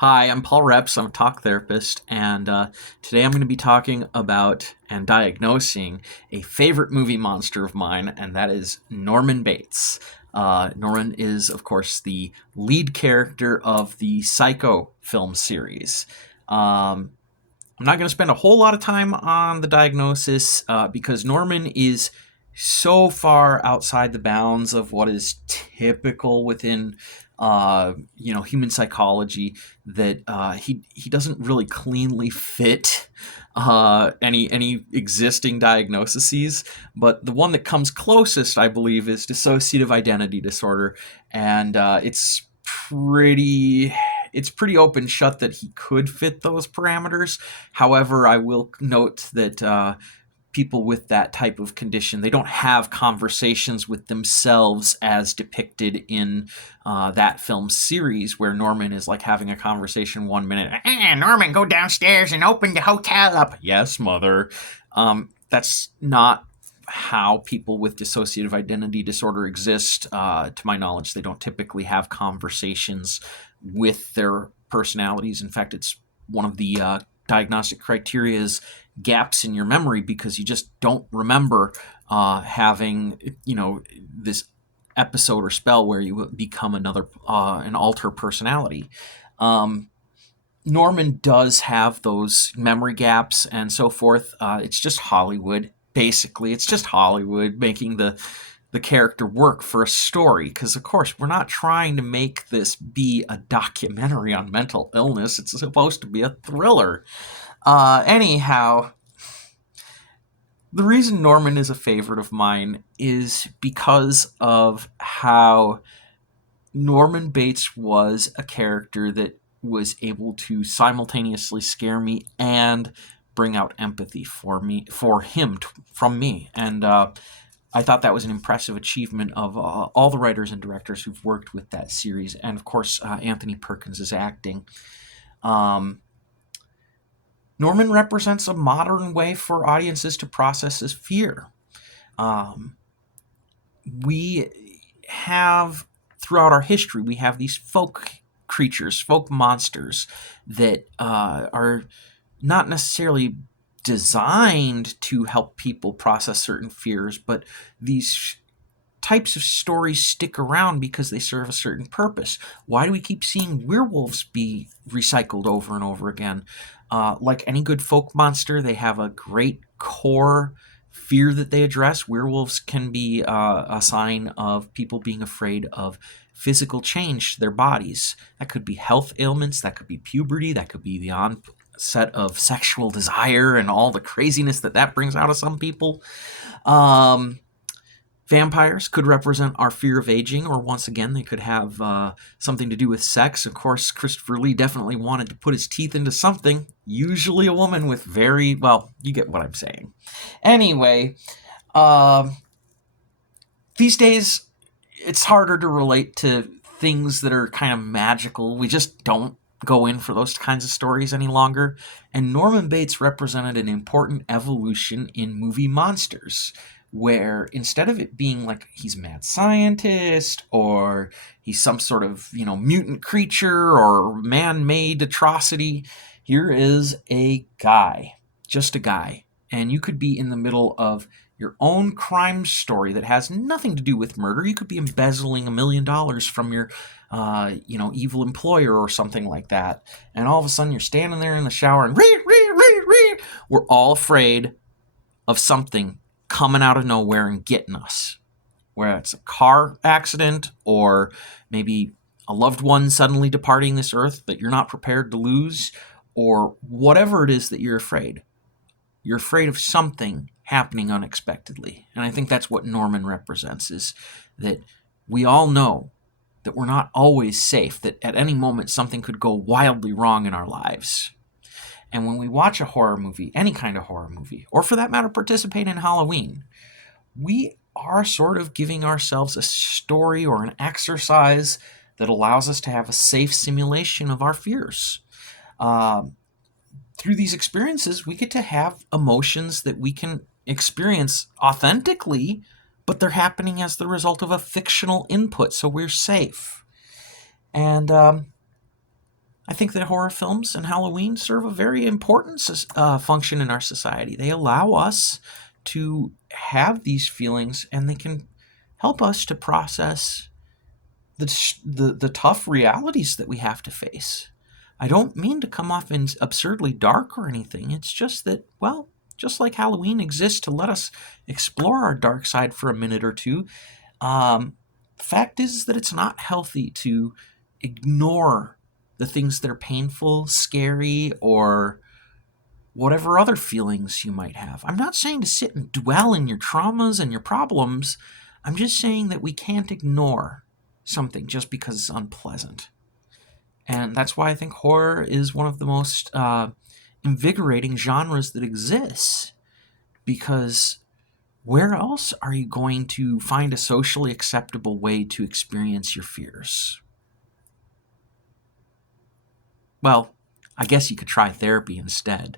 Hi, I'm Paul Reps. I'm a talk therapist, and today I'm going to be talking about and diagnosing a favorite movie monster of mine, and that is Norman Bates. Norman is, of course, the lead character of the Psycho film series. Um, I'm not going to spend a whole lot of time on the diagnosis because Norman is so far outside the bounds of what is typical within human psychology that he doesn't really cleanly fit any existing diagnoses. But the one that comes closest, I believe, is dissociative identity disorder, and it's pretty open shut that he could fit those parameters. However, I will note that people with that type of condition, they don't have conversations with themselves as depicted in that film series, where Norman is like having a conversation 1 minute. Norman, go downstairs and open the hotel up. Yes, mother. That's not how people with dissociative identity disorder exist. To my knowledge, they don't typically have conversations with their personalities. In fact, it's one of the diagnostic criteria's gaps in your memory because you just don't remember having this episode or spell where you become an alter personality. Um, Norman does have those memory gaps and so forth. It's just Hollywood. Basically, it's just Hollywood making the character work for a story. Because of course, we're not trying to make this be a documentary on mental illness. It's supposed to be a thriller. Anyhow, the reason Norman is a favorite of mine is because of how Norman Bates was a character that was able to simultaneously scare me and bring out empathy for him from me. And I thought that was an impressive achievement of all the writers and directors who've worked with that series, and of course Anthony Perkins' acting. Um, Norman represents a modern way for audiences to process his fear. Um, we have, throughout our history, we have these folk creatures, folk monsters that are not necessarily designed to help people process certain fears, but these types of stories stick around because they serve a certain purpose. Why do we keep seeing werewolves be recycled over and over again? Like any good folk monster, they have a great core fear that they address. Werewolves can be a sign of people being afraid of physical change to their bodies. That could be health ailments, that could be puberty, that could be the onset of sexual desire and all the craziness that brings out of some people. Um, Vampires could represent our fear of aging, or once again, they could have something to do with sex. Of course, Christopher Lee definitely wanted to put his teeth into something, usually a woman with well, you get what I'm saying. Anyway, um, these days, it's harder to relate to things that are kind of magical. We just don't go in for those kinds of stories any longer. And Norman Bates represented an important evolution in movie monsters, where instead of it being like he's a mad scientist or he's some sort of, mutant creature or man-made atrocity, here is a guy, just a guy. And you could be in the middle of your own crime story that has nothing to do with murder. You could be embezzling $1 million from your, evil employer or something like that. And all of a sudden you're standing there in the shower and we're all afraid of something coming out of nowhere and getting us. Whether it's a car accident or maybe a loved one suddenly departing this earth that you're not prepared to lose, or whatever it is that you're afraid. You're afraid of something happening unexpectedly. And I think that's what Norman represents, is that we all know that we're not always safe, that at any moment something could go wildly wrong in our lives. And when we watch a horror movie, any kind of horror movie, or for that matter, participate in Halloween, we are sort of giving ourselves a story or an exercise that allows us to have a safe simulation of our fears. Through these experiences, we get to have emotions that we can experience authentically, but they're happening as the result of a fictional input, so we're safe. And I think that horror films and Halloween serve a very important function in our society. They allow us to have these feelings, and they can help us to process the tough realities that we have to face. I don't mean to come off in absurdly dark or anything. It's just that, well, just like Halloween exists to let us explore our dark side for a minute or two, the fact is that it's not healthy to ignore the things that are painful, scary, or whatever other feelings you might have. I'm not saying to sit and dwell in your traumas and your problems. I'm just saying that we can't ignore something just because it's unpleasant. And that's why I think horror is one of the most invigorating genres that exists, because where else are you going to find a socially acceptable way to experience your fears? Well, I guess you could try therapy instead.